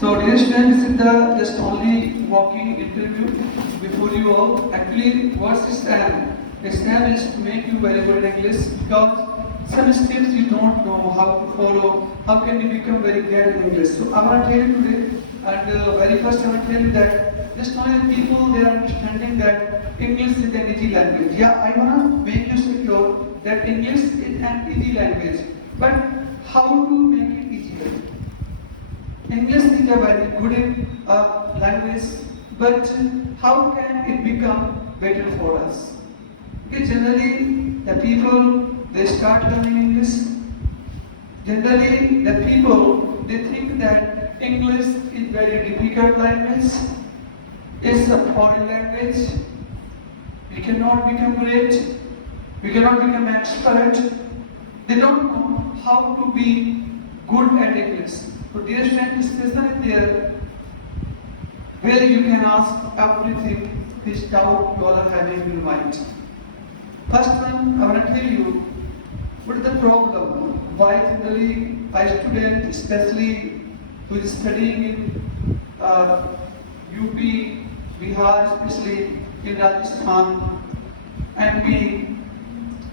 So dear students, this is the just only walking interview before you all. Actually, what's STEM? STEM is to make you very good in English because some steps you don't know how to follow. How can you become very great in English? So I want to tell you today, and very first I want to tell you that just only people they are understanding that English is an easy language. Yeah, I want to make you secure that English is an easy language. But how to make it easier? English is a very good language, but how can it become better for us? Because generally, the people they start learning English. Generally, the people they think that English is very difficult language. It's a foreign language. We cannot become great. We cannot become expert. They don't know how to be good at English. So dear friend, this lesson is there where you can ask everything which doubt you all are having in your mind. First one, I want to tell you what is the problem. Why generally a student, especially who is studying in UP, Bihar, especially in Rajasthan, MP,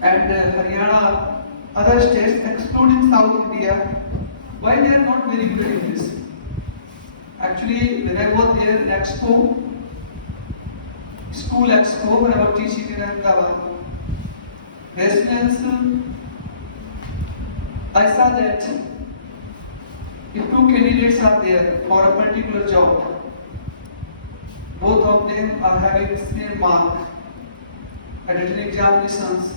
and Haryana, other states, excluding South India, why they are not very good in this? Actually, when I was there in Expo, school Expo, when I was teaching in Ahmedabad, residents, I saw that if two candidates are there for a particular job, both of them are having same mark at written examinations,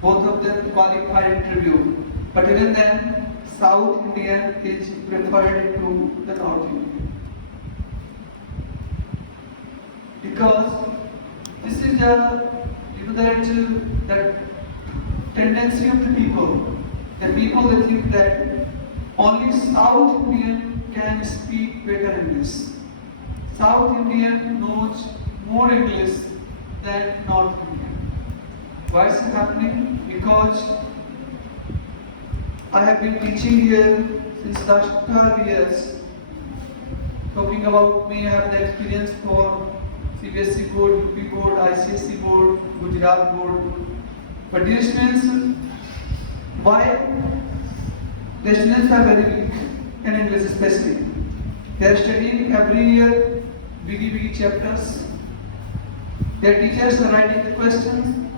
both of them qualified interview, but even then, South Indian is preferred to the North Indian. Because this is that tendency of the people. The people they think that only South Indian can speak better English. South Indian knows more English than North Indian. Why is it happening? Because I have been teaching here since last 12 years. Talking about me, I have the experience for CBSE board, UP board, ICSE board, Gujarat board. But dear students, why the students are very weak in English especially? They are studying every year big chapters. Their teachers are writing the questions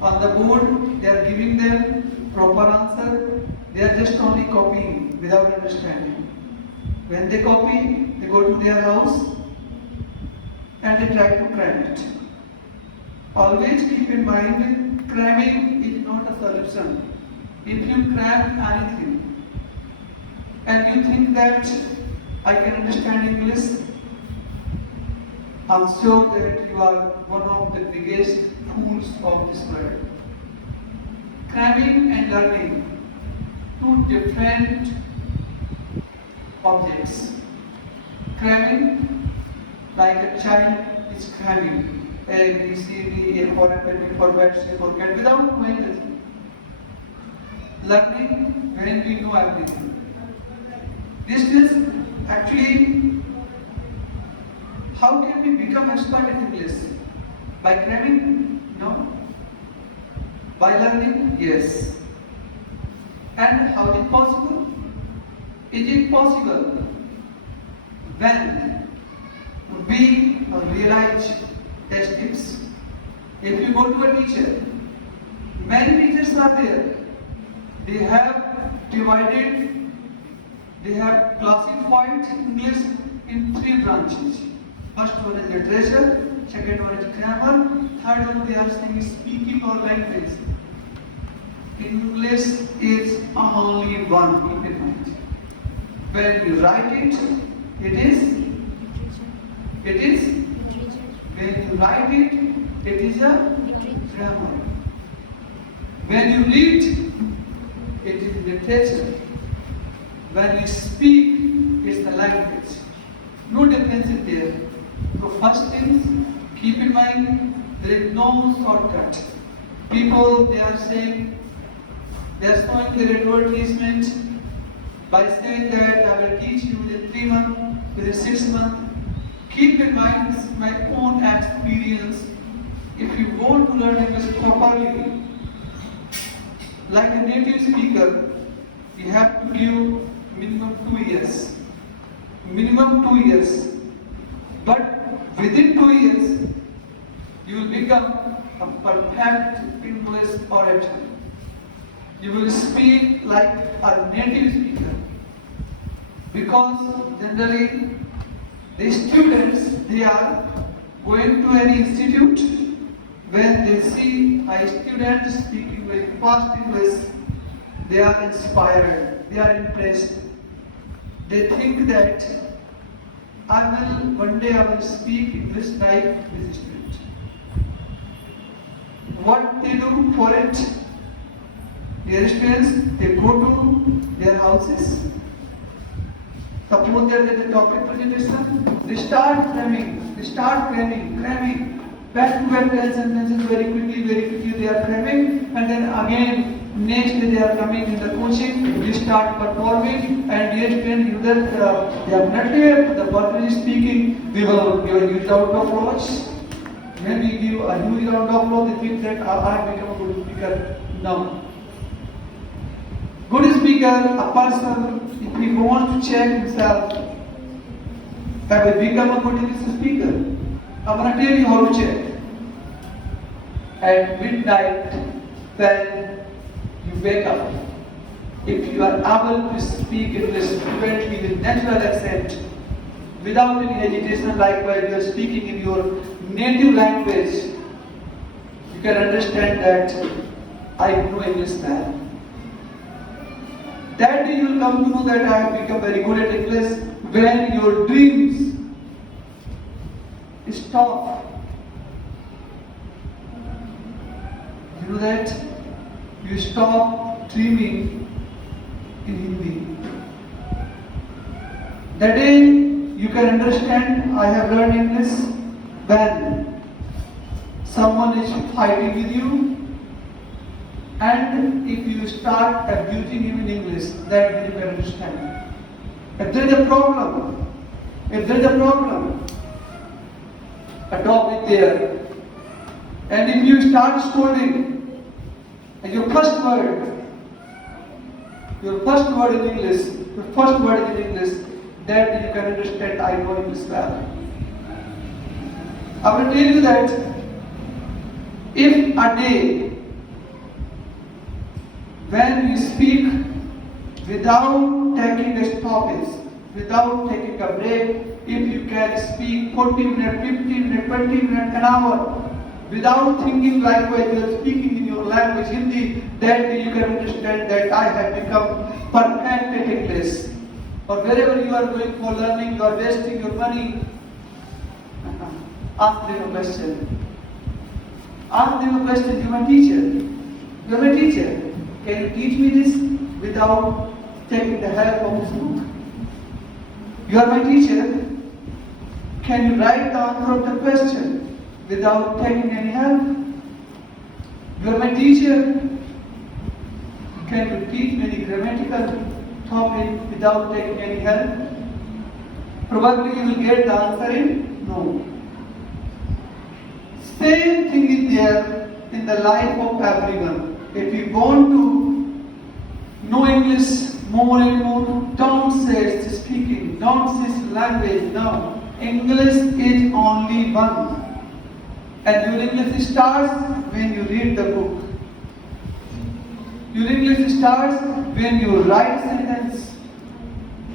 on the board. They are giving them proper answer. They are just only copying without understanding. When they copy, they go to their house and they try to cram it. Always keep in mind, cramming is not a solution. If you cram anything and you think that I can understand English, I'm sure that you are one of the biggest fools of this world. Cramming and learning, two different objects. Cramming, like a child is cramming A, B, C, D, A for apple, B for bat, C for cat, without knowing anything. Learning when we know everything. This is actually, how can we become expert in English? By cramming? No. By learning? Yes. And how is it possible? Is it possible when we realize test tips? If you go to a teacher, many teachers are there. They have divided, they have classified English in 3 branches. First one is literature, second one is grammar, third one they are saying speaking or language. English is only one, keep in mind. When you write it, it is. When you write it is a grammar. When you read, it is literature. When you speak, it's the language. No difference is there. So first things, keep in mind, there is no shortcut. People, they are saying, they are showing their advertisement by saying that I will teach you within 3 months, within 6 months. Keep in mind, this is my own experience. If you want to learn English properly, like a native speaker, you have to give minimum 2 years. Minimum 2 years. But within 2 years, you will become a perfect English orator. You will speak like a native speaker. Because generally, the students, they are going to an institute. When they see a student speaking very fast English, they are inspired, they are impressed. They think that one day I will speak English like this student. What they do for it? Dear students, they go to their houses. Suppose there is a topic presentation, they start cramming. Back-to-back sentences very quickly, they are cramming, and then again, next day they are coming in the coaching, we start performing, and dear students, definitely the person is speaking, we will give a huge round of applause. When we give a huge round of applause, they think that I have become a good speaker. No. Good speaker, a person, if he wants to check himself, have I become a good English speaker? I'm going to tell you how to check. At midnight, when you wake up, if you are able to speak English fluently with natural accent, without any hesitation, likewise you are speaking in your native language, you can understand that I know English now. That day you will come to know that I have become very good at English when your dreams stop. You know that you stop dreaming in Hindi. That day you can understand I have learned English when someone is fighting with you, and if you start abusing him in English, then you can understand. If there is a problem, a dog is there, and if you start scolding, and your first word in English, that you can understand, I know English well. I will tell you that if a day when you speak without taking a stoppage, without taking a break, if you can speak 40 minutes, 15 minutes, 20 minutes, an hour, without thinking likewise you are speaking in your language Hindi, then you can understand that I have become perfect at English. Or wherever you are going for learning, you are wasting your money. Ask them a question. You are my teacher. Can you teach me this without taking the help of this book? You are my teacher. Can you write the answer of the question without taking any help? You are my teacher. Can you teach me the grammatical topic without taking any help? Probably you will get the answer in no. Same thing is there in the life of everyone. If you want to know English more and more, don't say it's speaking, don't say it's language, no. English is only one. And your English starts when you read the book. Your English starts when you write sentence.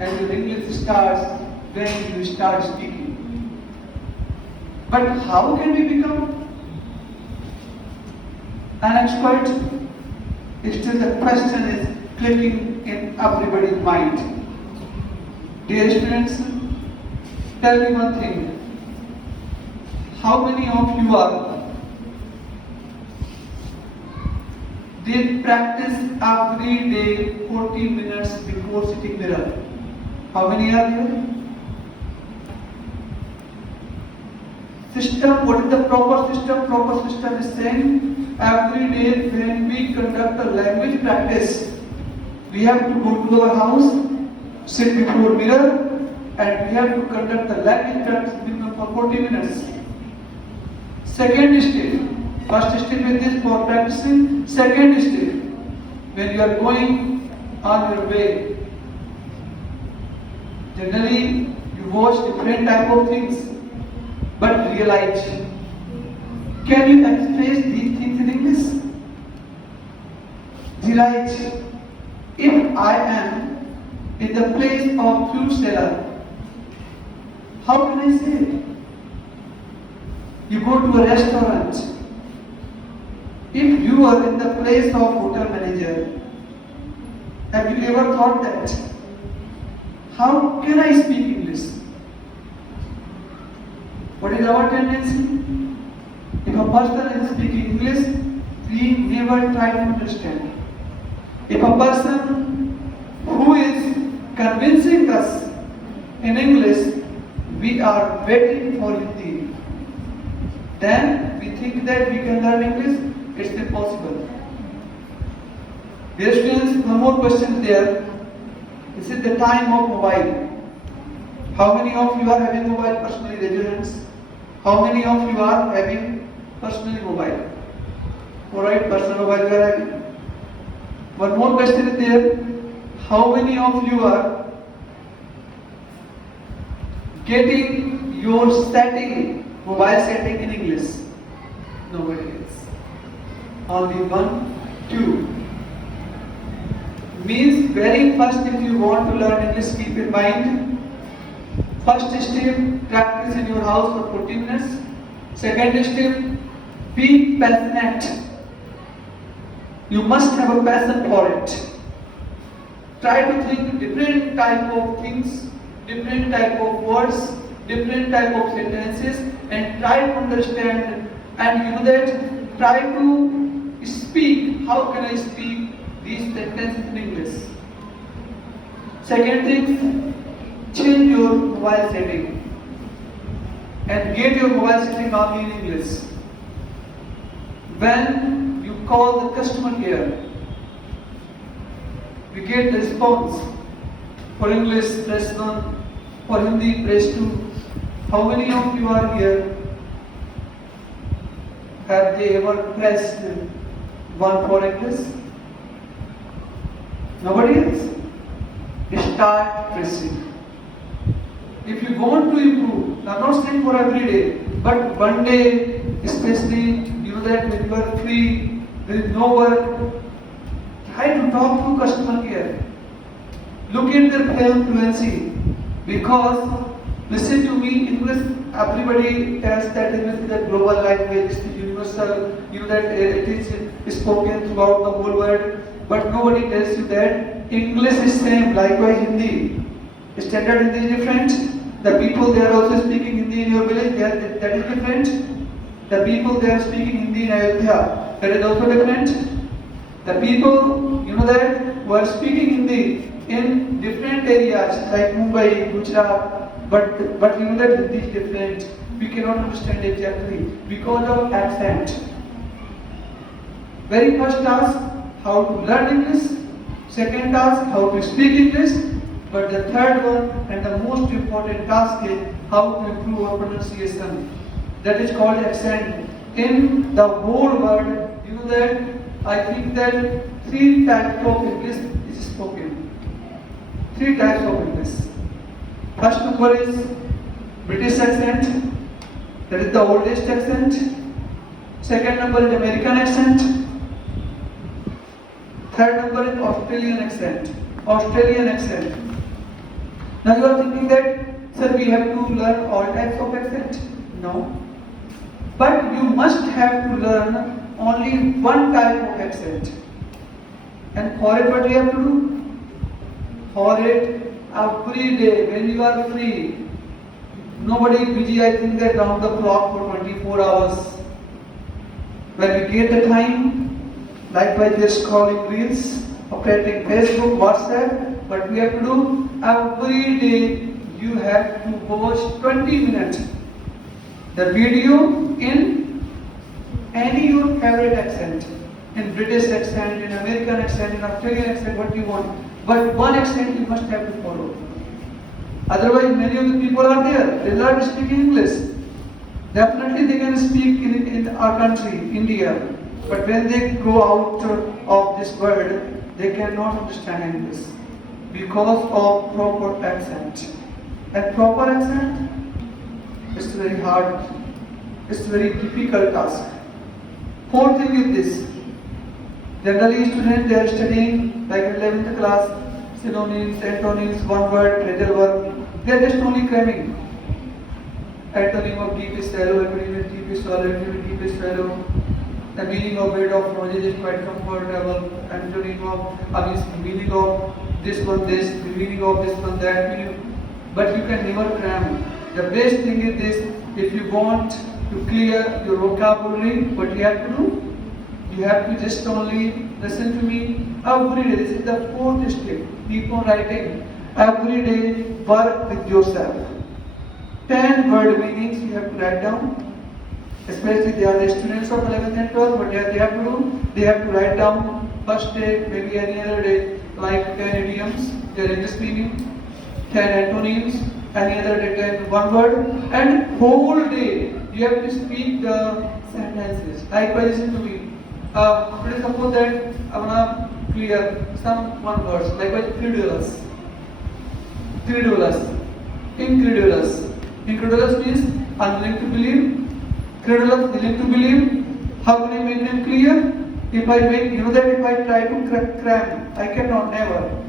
And your English starts when you start speaking. But how can we become an expert? Still the question is clicking in everybody's mind. Dear students, tell me one thing. How many of you did practice every day 40 minutes before sitting mirror? How many are there? System, what is the proper system? Proper system is saying every day when we conduct a language practice, we have to go to our house sit before mirror and we have to conduct the language practice minimum for 40 minutes. Second step, first step is this for practicing. Second step, when you are going on your way, generally you watch different type of things, but realize, can you express these things in English? Realize, if I am in the place of fruit seller, how can I say it? You go to a restaurant. If you are in the place of hotel manager, have you ever thought that? How can I speak English? What is our tendency? If a person is speaking English, we never try to understand. If a person who is convincing us in English, we are waiting for Hindi, then we think that we can learn English. It's impossible. Dear students, one more question there. This is the time of mobile. How many of you are having mobile personally? Raise your hands. How many of you are having personally mobile? Alright, personal mobile you are having. One more question is there. How many of you are getting your setting, mobile setting in English? Nobody is. Only 1, 2. Means very first, if you want to learn English, keep in mind, first step, practice in your house for 40 minutes. Second step, be passionate. You must have a passion for it. Try to think different type of things, different type of words, different type of sentences, and try to understand. And you know that, try to speak. How can I speak these sentences in English? Second thing, change your mobile setting and get your mobile setting only in English. When you call the customer care, we get the response. For English, press 1. For Hindi, press 2. How many of you are here? Have they ever pressed 1 for English? Nobody else? Start pressing. If you want to improve, I'm not saying for every day, but one day, especially, you know that when you are free, there is no work, try to talk to customer care. Look at their fluency. Because, listen to me, English, everybody tells that English is a global language, it's universal, you know that it is spoken throughout the whole world. But nobody tells you that English is same, likewise Hindi. Standard Hindi is different. The people they are also speaking Hindi in your village, that is different. The people they are speaking Hindi in Ayodhya, that is also different. The people, you know that, who are speaking Hindi in different areas like Mumbai, Gujarat, but you know that Hindi is different. We cannot understand exactly because of accent. Very first task, how to learn English. Second task, how to speak English. But the third one and the most important task is how to improve our pronunciation. That is called accent. In the whole world, you know that I think that 3 types of English is spoken. 3 types of English. First number is British accent. That is the oldest accent. Second number is American accent. Third number is Australian accent. Australian accent. Now you are thinking that, sir, we have to learn all types of accent? No. But you must have to learn only one type of accent. And for it, what you have to do? For it, every day, when you are free, nobody is busy, I think that round the clock for 24 hours. When you get the time, likewise we are scrolling reels, operating Facebook, WhatsApp, but we have to do every day you have to watch 20 minutes. The video in any your favorite accent, in British accent, in American accent, in Australian accent, what you want. But one accent you must have to follow. Otherwise, many of the people are there. They learn to speak English. Definitely, they can speak in our country, India. But when they go out of this world, they cannot understand English because of proper accent. And proper accent is very hard. It's a very difficult task. Fourth thing is this. Generally, students they are studying like 11th class, synonyms, antonyms, one word, phrasal verb. They are just only cramming. Antonym of deep is shallow, antonym of deep is shallow, antonym of deep is shallow. The meaning of bed of knowledge is quite comfortable. Antonym of, meaning of this one, this, the meaning of this one, that. But you can never cram. The best thing is this: if you want to clear your vocabulary, what you have to do? You have to just only listen to me every day. This is the fourth step. Keep on writing. Every day, work with yourself. 10 word meanings you have to write down. Especially they are the students of 11th and 12th, what they have to do? They have to write down first day, maybe any other day, like 10 idioms, their English meaning, 10 antonyms, any other day 10 one word, and whole day you have to speak the sentences. Likewise, listen to me. Let us suppose that I want to clear some one words, likewise credulous. Credulous. Incredulous. Incredulous means unwilling to believe. Credulous, willing to believe. How can I make them clear? If I make, that if I try to cram, I cannot, never.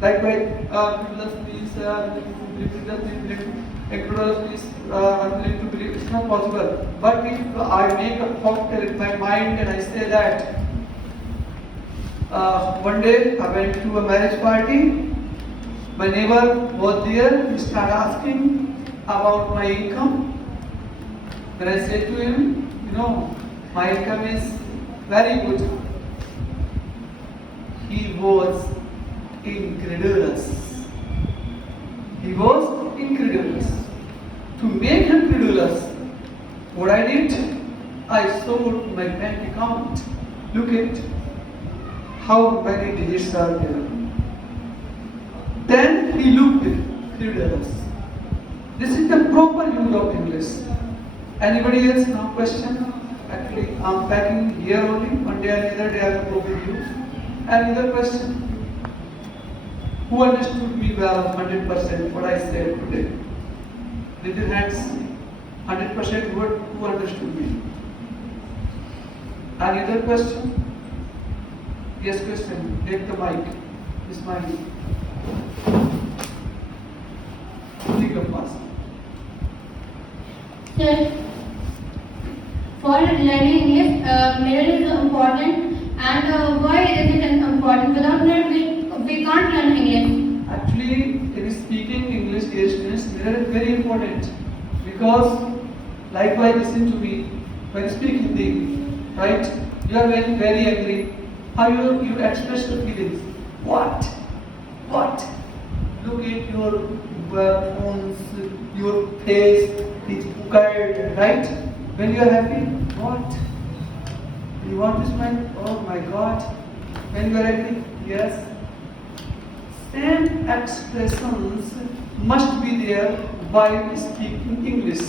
Likewise, credulous means incredulous means unwilling to believe. It's not possible. But if I make a cocktail in my mind and I say that, one day I went to a marriage party. My neighbor was there. He started asking about my income. When I said to him, my income is very good. He was incredulous. He was incredulous. To make him credulous, what I did, I showed my bank account. Look at how many digits are there. Then he looked credulous. This is the proper use of English. Anybody else? No question? Actually, I'm packing here only. One day or another day I will go with you. Any other question? Who understood me well 100% what I said today? With your hands, 100% who understood me? Any other question? Yes, question. Take the mic. This mic. Think of us. Sir, for learning English, mirror is important, and why is it important? Without mirror, we can't learn English. Actually, in speaking English, dear students, mirror is very important because, likewise, listen to me. When you speak Hindi, right? You are very, very angry. How you express your feelings? What? Look at your bones, your face, it's puckered, right? When you are happy, what? You want to smile? Oh my God. When you are angry, yes. Same expressions must be there while speaking English.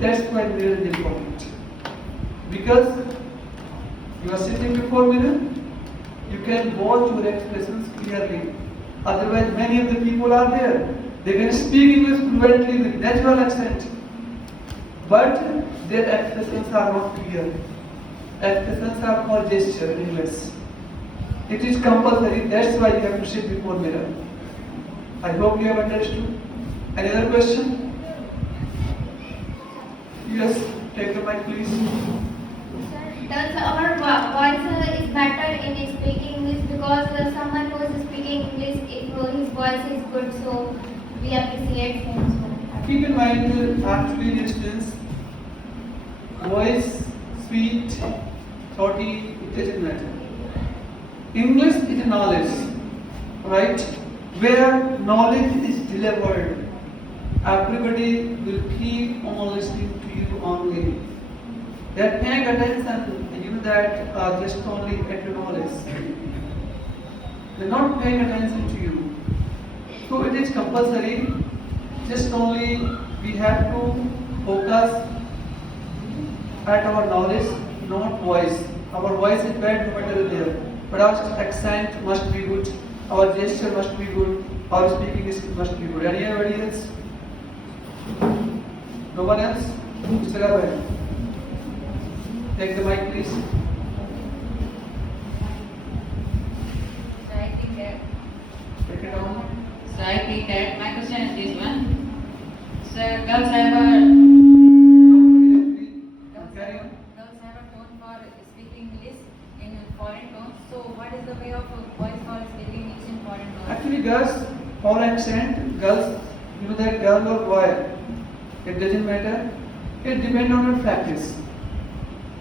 That's why mirror is important. Because you are sitting before mirror, you can watch your expressions clearly. Otherwise, many of the people are there. They can speak English fluently with natural accent, but their expressions are not clear. Expressions are called gesture in English. It is compulsory. That's why you have to sit before mirror. I hope you have understood. Any other question? Yes, take the mic, please. Does our voice is better in speaking English because someone who is speaking English, his voice is good, so we appreciate him. Keep in mind, actually, distance, voice, speech, throaty, it doesn't matter. English is knowledge, right? Where knowledge is delivered, everybody will keep on listening to you only. They're paying attention, that just only at your knowledge. They're not paying attention to you. So it is compulsory. Just only we have to focus at our knowledge, not voice. Our voice is bad no matter there, but our accent must be good, our gesture must be good, our speaking is must be good. Anybody else? No one else? Mr. Abhay, take the mic, please. So I think that, Take it on. so I think that my question is this one. So girls have a Carry on. girls have a tone for speaking English in foreign tones. So what is the way of boys for speaking English in foreign tones? Actually, girls, for accent, girls, you know that girl or boy, it doesn't matter. It depends on your practice.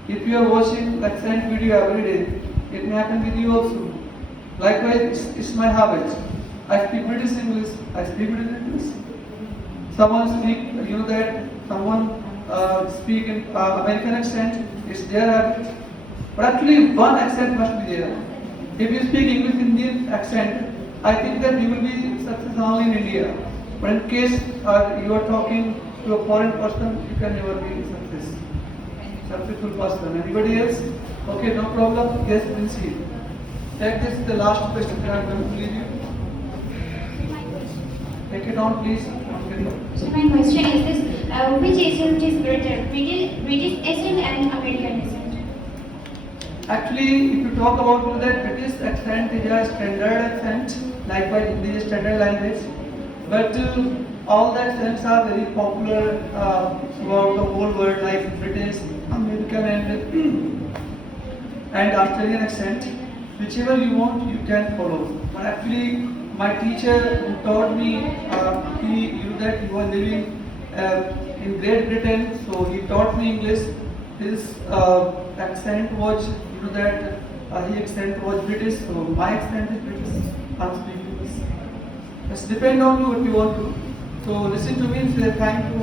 If you are watching accent video every day, it may happen with you also. Likewise, it's my habit. I speak British English. I speak British English. Someone speak, you know that someone speak in American accent. It's their habit. But actually, one accent must be there. If you speak English Indian accent, I think that you will be successful only in India. But in case you are talking to a foreign person, you can never be successful person. Anybody else? Okay, no problem. Yes, we'll see. Take this the last question that I'm going to leave you. Take it on, please. So my question is this: which accent is better, British accent and American accent? Actually, if you talk about that British accent is a standard accent, likewise Hindi is standard language. But all the accents are very popular throughout the whole world, like British, American, and Australian accent. Whichever you want, you can follow. But actually, my teacher who taught me, he knew that he was living in Great Britain, so he taught me English. His accent was, you know that his accent was British, so my accent is British. I'm speaking English. It depends on you what you want to. So listen to me and say thank you.